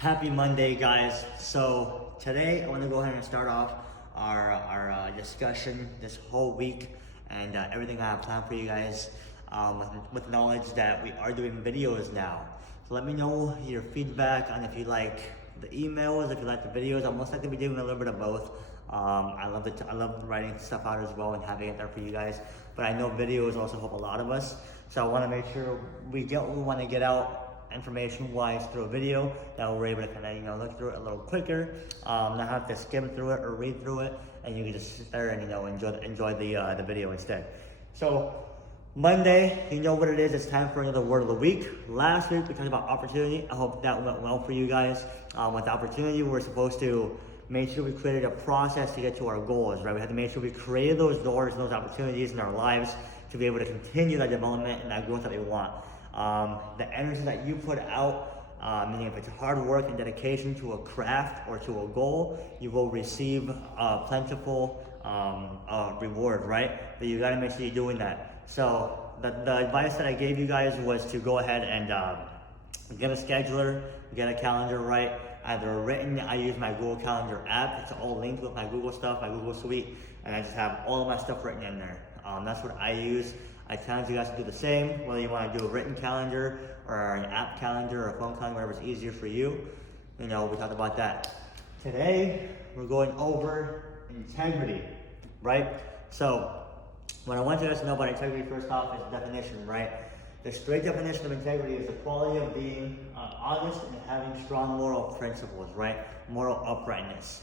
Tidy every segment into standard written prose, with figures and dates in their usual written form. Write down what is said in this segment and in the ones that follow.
Happy Monday, guys. So today I want to go ahead and start off our discussion this whole week and everything I have planned for you guys with knowledge that we are doing videos now. So let me know your feedback on if you like the emails, if you like the videos. I'll most likely be doing a little bit of both. I love writing stuff out as well and having it there for you guys. But I know videos also help a lot of us. So I want to make sure we get what we want to get out information wise through a video, that we're able to kind of look through it a little quicker, not have to skim through it or read through it, and you can just sit there and enjoy the video instead. So Monday, you know what it is. It's time for another word of the week. Last week we talked about opportunity. I hope that went well for you guys. With opportunity, we're supposed to make sure we created a process to get to our goals, right? We had to make sure we created those doors and those opportunities in our lives to be able to continue that development and that growth that we want. The energy that you put out, meaning if it's hard work and dedication to a craft or to a goal, you will receive a plentiful reward, right? But you gotta make sure you're doing that. So the advice that I gave you guys was to go ahead and get a scheduler, get a calendar, right? Either written, I use my Google Calendar app. It's all linked with my Google stuff, my Google Suite, and I just have all of my stuff written in there. That's what I use. I challenge you guys to do the same, whether you want to do a written calendar or an app calendar or a phone calendar, whatever's easier for you. We talked about that. Today, we're going over integrity, right? So, what I want you guys to know about integrity first off is definition, right? The straight definition of integrity is the quality of being honest and having strong moral principles, right? Moral uprightness.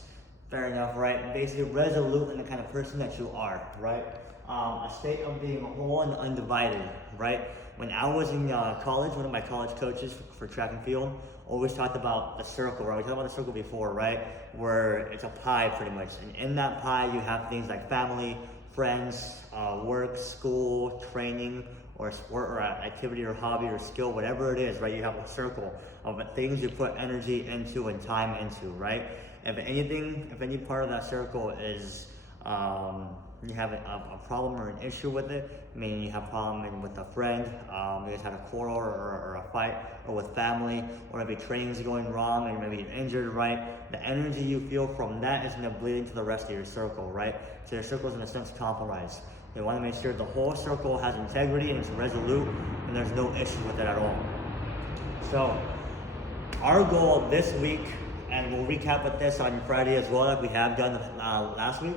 Fair enough, right? Basically resolute in the kind of person that you are, right? A state of being whole and undivided, right? When I was in college, one of my college coaches for track and field always talked about the circle, right? We talked about the circle before, right? Where it's a pie pretty much. And in that pie, you have things like family, friends, work, school, training, or sport or activity or hobby or skill, whatever it is, right? You have a circle of things you put energy into and time into, right? If any part of that circle is, you have a problem or an issue with it, meaning you have a problem with a friend, you guys had a quarrel or a fight, or with family, or maybe training's going wrong and maybe you're injured, right? The energy you feel from that is going to bleed into the rest of your circle, right? So your circle is in a sense compromised. You want to make sure the whole circle has integrity and it's resolute and there's no issue with it at all. So our goal this week, and we'll recap with this on Friday as well, like we have done last week,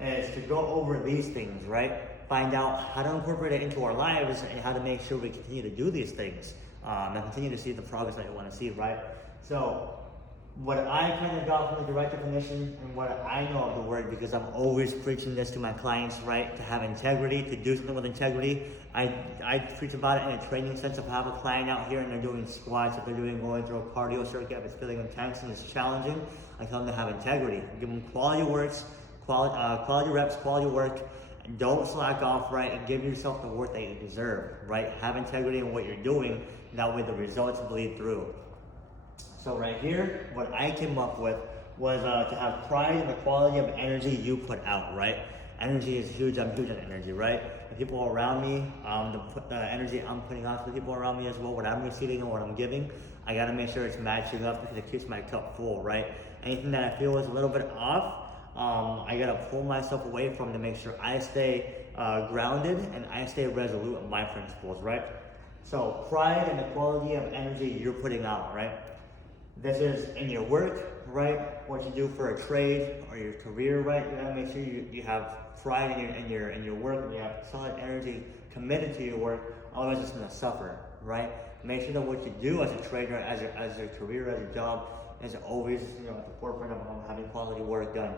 is to go over these things, right? Find out how to incorporate it into our lives and how to make sure we continue to do these things and continue to see the progress that you want to see, right? So what I kind of got from the direct definition and what I know of the word, because I'm always preaching this to my clients, right? To have integrity, to do something with integrity. I preach about it in a training sense of have a client out here and they're doing squats, if they're going through a cardio circuit, if it's feeling intense and it's challenging, I tell them to have integrity. Give them quality reps, quality work. Don't slack off, right? And give yourself the work that you deserve, right? Have integrity in what you're doing. That way the results bleed through. So right here, what I came up with was to have pride in the quality of energy you put out, right? Energy is huge. I'm huge on energy, right? The people around me, the energy I'm putting out to the people around me as well, what I'm receiving and what I'm giving, I gotta make sure it's matching up because it keeps my cup full, right? Anything that I feel is a little bit off, I gotta pull myself away from to make sure I stay grounded and I stay resolute in my principles, right? So pride in the quality of energy you're putting out, right? This is in your work, right? What you do for a trade or your career, right? You gotta make sure you have pride in your work and you have solid energy committed to your work. Otherwise, it's gonna suffer, right? Make sure that what you do as a trader, as your career, as your job, is always at the forefront of having quality work done.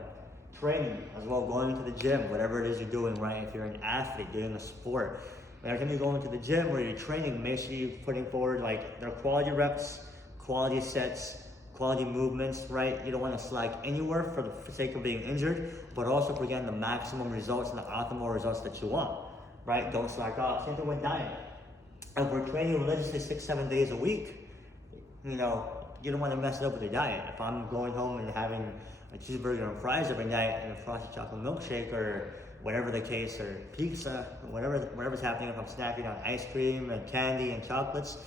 Training as well, going to the gym, whatever it is you're doing, right? If you're an athlete doing a sport, every time you go into the gym or you're training, make sure you're putting forward like their quality reps, quality sets, quality movements, right? You don't want to slack anywhere for the sake of being injured, but also for getting the maximum results and the optimal results that you want, right? Don't slack off. Same thing with diet. If we're training religiously 6-7 days a week, you don't want to mess it up with your diet. If I'm going home and having a cheeseburger and fries every night and a frosted chocolate milkshake or whatever the case, or pizza, whatever's happening, if I'm snacking on ice cream and candy and chocolates,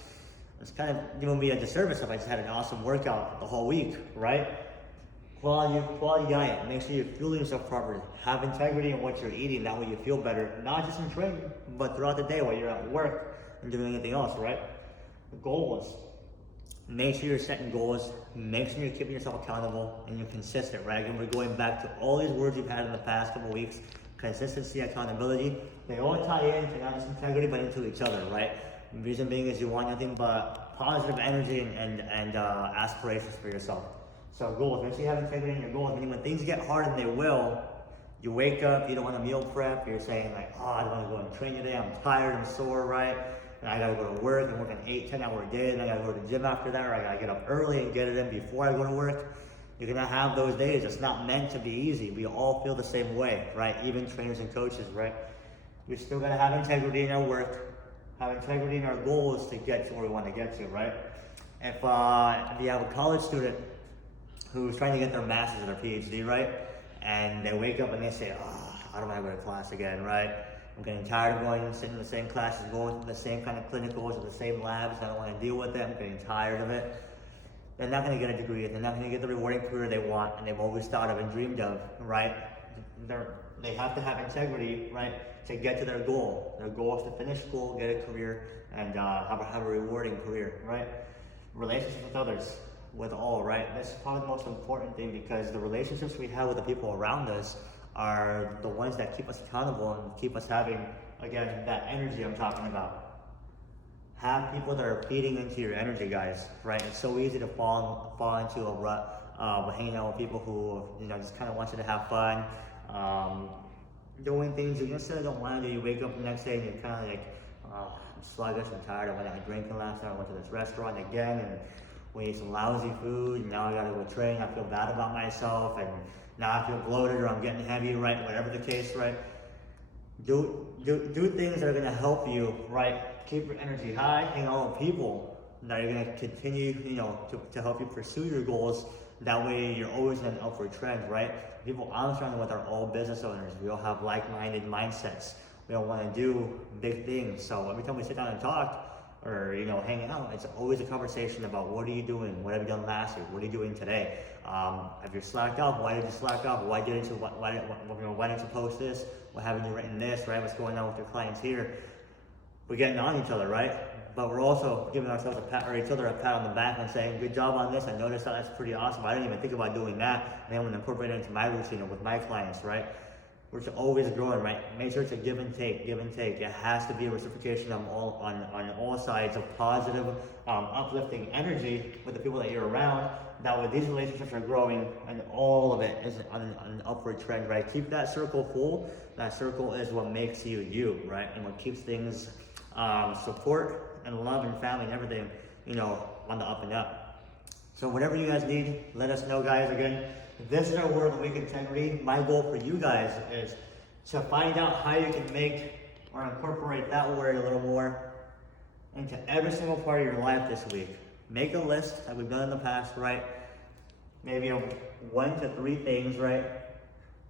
It's kind of doing me a disservice if I just had an awesome workout the whole week, right? Quality diet. Make sure you're fueling yourself properly. Have integrity in what you're eating. That way you feel better, not just in training, but throughout the day while you're at work and doing anything else, right? Goals. Make sure you're setting goals. Make sure you're keeping yourself accountable and you're consistent, right? And we're going back to all these words you've had in the past couple weeks. Consistency, accountability. They all tie into not just integrity, but into each other, right? The reason being is you want nothing but positive energy and aspirations for yourself. So goals, make sure you have integrity in your goals. Meaning when things get hard, and they will, you wake up, you don't want to meal prep, you're saying like, oh, I don't want to go and train today, I'm tired, I'm sore, right? And I gotta go to work and work an 8-10 hour day, and I gotta go to the gym after that, or I gotta get up early and get it in before I go to work. You're gonna have those days. It's not meant to be easy. We all feel the same way, right? Even trainers and coaches, right? We're still gonna have integrity in our work, have integrity in our goals to get to where we want to get to, right? If you have a college student who's trying to get their master's or their PhD, right? And they wake up and they say, oh, I don't want to go to class again, right? I'm getting tired of going and sitting in the same classes, going to the same kind of clinicals or the same labs. I don't want to deal with it. I'm getting tired of it. They're not going to get a degree. They're not going to get the rewarding career they want and they've always thought of and dreamed of, right? They have to have integrity, right, to get to their goal. Their goal is to finish school, get a career, and have a rewarding career, right? Relationships with others, with all, right? This is probably the most important thing because the relationships we have with the people around us are the ones that keep us accountable and keep us having, again, that energy I'm talking about. Have people that are feeding into your energy, guys, right? It's so easy to fall into a rut hanging out with people who, just kind of want you to have fun, doing things you necessarily don't want to do. You wake up the next day and you're kind of like, I'm sluggish, I'm tired, I went out drinking last night, I went to this restaurant again, and we ate some lousy food, and now I gotta go train, I feel bad about myself, and now I feel bloated or I'm getting heavy, right? Whatever the case, right? Do things that are gonna help you, right? Keep your energy high, hang out with people that are gonna continue, to help you pursue your goals. That way you're always in an upward trend, right? People I'm surrounded with are all business owners. We all have like-minded mindsets. We all wanna do big things. So every time we sit down and talk, or hang out, it's always a conversation about what are you doing, what have you done last year, what are you doing today, if you're slacked off, why did you slack off, why didn't you post this, why haven't you written this, right? What's going on with your clients here? We're getting on each other, right? But we're also giving ourselves each other a pat on the back and saying, good job on this, I noticed that's pretty awesome, I didn't even think about doing that, and I'm going to incorporate it into my routine or with my clients, right? We're always growing, right? Make sure it's a give and take. It has to be a reciprocation on all sides of positive, uplifting energy with the people that you're around. That way these relationships are growing and all of it is on an upward trend, right? Keep that circle full. That circle is what makes you you, right? And what keeps things, support and love and family and everything, on the up and up. So whatever you guys need, let us know, guys. Again, this is our word of the week, integrity. My goal for you guys is to find out how you can make or incorporate that word a little more into every single part of your life this week. Make a list that we've done in the past, right? Maybe 1 to 3 things, right?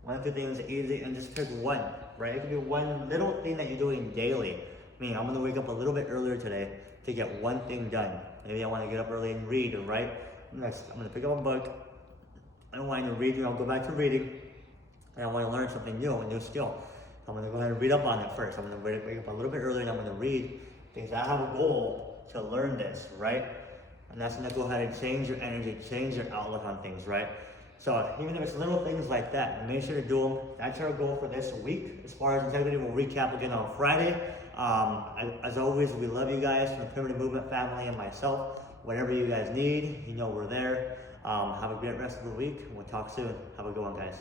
1 to 3 things easy, and just pick one, right? It could be one little thing that you're doing daily. I'm gonna wake up a little bit earlier today to get one thing done. Maybe I wanna get up early and read, right? Next, I'm gonna pick up a book. I don't want to read, I'll go back to reading, and I want to learn something new, a new skill. I'm going to go ahead and read up on it first. I'm going to wake up a little bit earlier and I'm going to read because I have a goal to learn this, right? And that's going to go ahead and change your energy, change your outlook on things, right? So even if it's little things like that, make sure to do them. That's our goal for this week. As far as integrity, we'll recap again on Friday. As always, we love you guys from the Primitive Movement family and myself. Whatever you guys need, we're there. Have a great rest of the week. We'll talk soon. Have a good one, guys.